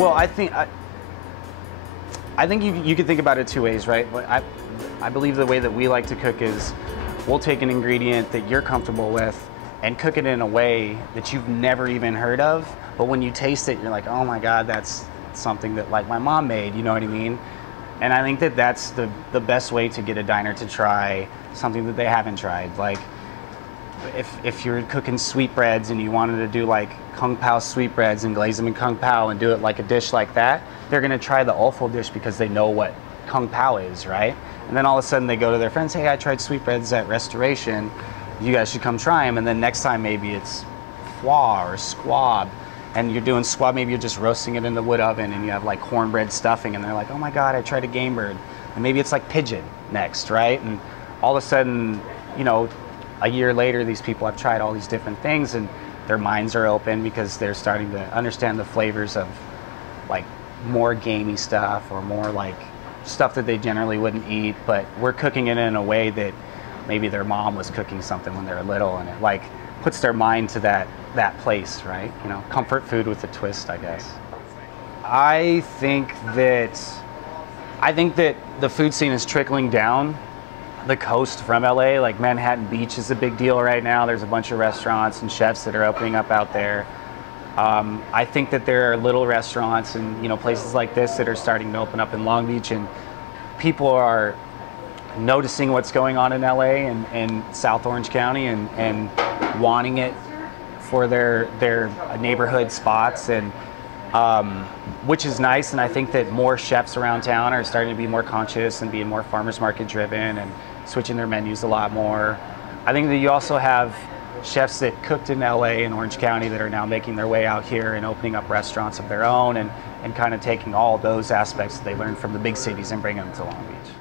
Well, I think you could think about it two ways, right? But I believe the way that we like to cook is we'll take an ingredient that you're comfortable with and cook it in a way that you've never even heard of. But when you taste it, you're like, oh my God, that's something that like my mom made, you know what I mean? And I think that that's the best way to get a diner to try something that they haven't tried. Like if you're cooking sweetbreads and you wanted to do like Kung Pao sweetbreads and glaze them in Kung Pao and do it like a dish like that, they're gonna try the offal dish because they know what Kung Pao is, right? And then all of a sudden they go to their friends, hey, I tried sweetbreads at Restoration, you guys should come try them. And then next time maybe it's foie or squab, and you're doing squab, maybe you're just roasting it in the wood oven and you have like cornbread stuffing and they're like, oh my God, I tried a game bird. And maybe it's like pigeon next, right? And all of a sudden, you know, a year later, these people have tried all these different things and their minds are open because they're starting to understand the flavors of like more gamey stuff or more like stuff that they generally wouldn't eat, but we're cooking it in a way that maybe their mom was cooking something when they were little, and it like puts their mind to that place, right? You know, comfort food with a twist, I guess. I think that the food scene is trickling down the coast from LA. Like Manhattan Beach is a big deal right now. There's a bunch of restaurants and chefs that are opening up out there. I think that there are little restaurants and, you know, places like this that are starting to open up in Long Beach, and people are noticing what's going on in LA and South Orange County and wanting it for their neighborhood spots, and which is nice. And I think that more chefs around town are starting to be more conscious and being more farmers market driven and switching their menus a lot more. I think that you also have chefs that cooked in LA and Orange County that are now making their way out here and opening up restaurants of their own and kind of taking all those aspects that they learned from the big cities and bringing them to Long Beach.